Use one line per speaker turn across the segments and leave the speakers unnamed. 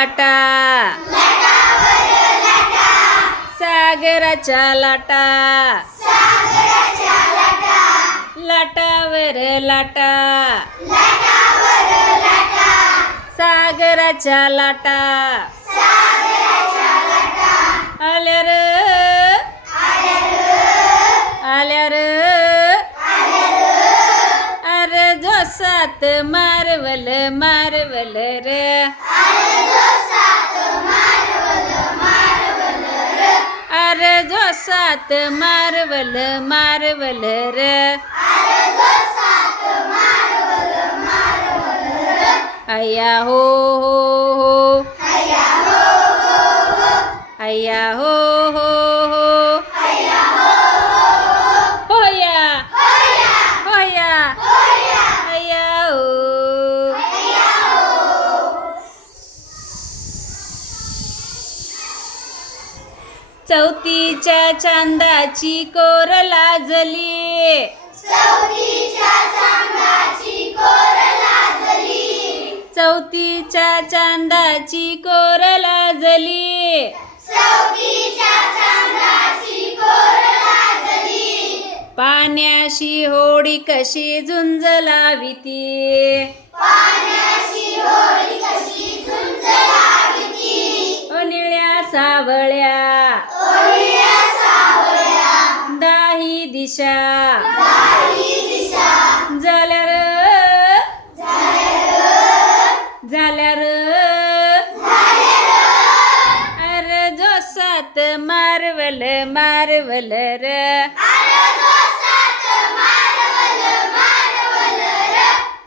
लाटा. सागराच्या लाटा. लाटावर लाटा. सागराच्या लाटा. आल्या र आल्या र अरे जोसात मारवल मारवल र. अरे जोसात मारवल मारवल र अय्या हो हो हो अय्या हो हो हो होया होया अय्या हो चौथीच्या चांदाची कोर लाजली. चौथीच्या चांदाची कोर लाजली. पाण्याशी होडी कशी झुंज लाविती ओ निळ्या दिशा। झाल्या र झाल्या र अरे जोसात मारवल मारवल र।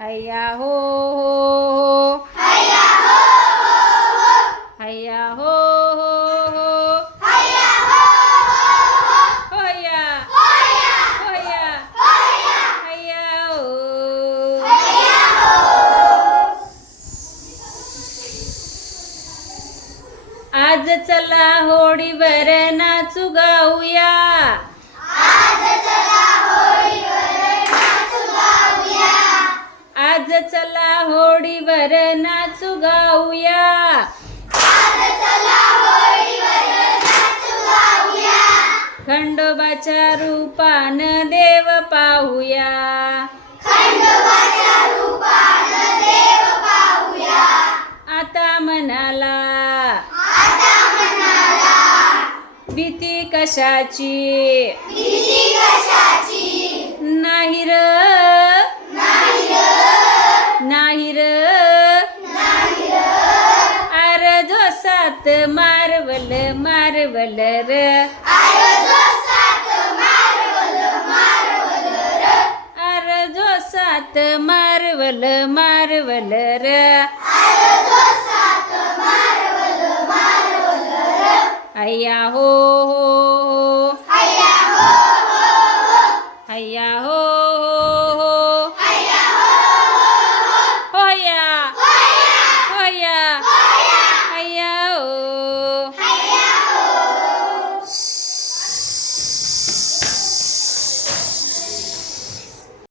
अय्या हो हो हो अय्या हो हो हो होया होया अय्या हो आज चला होडीवर नाचू गाऊया आज चला होडीवर नाचू गाऊया खंडोबाच्या रूपान देव पाहूया. आता मनाला कशाची? नाही र. नाही र. अर जोसात मारवल मारवल र. अर जोसात मारवल मारवल र. 哎呀！吼吼吼！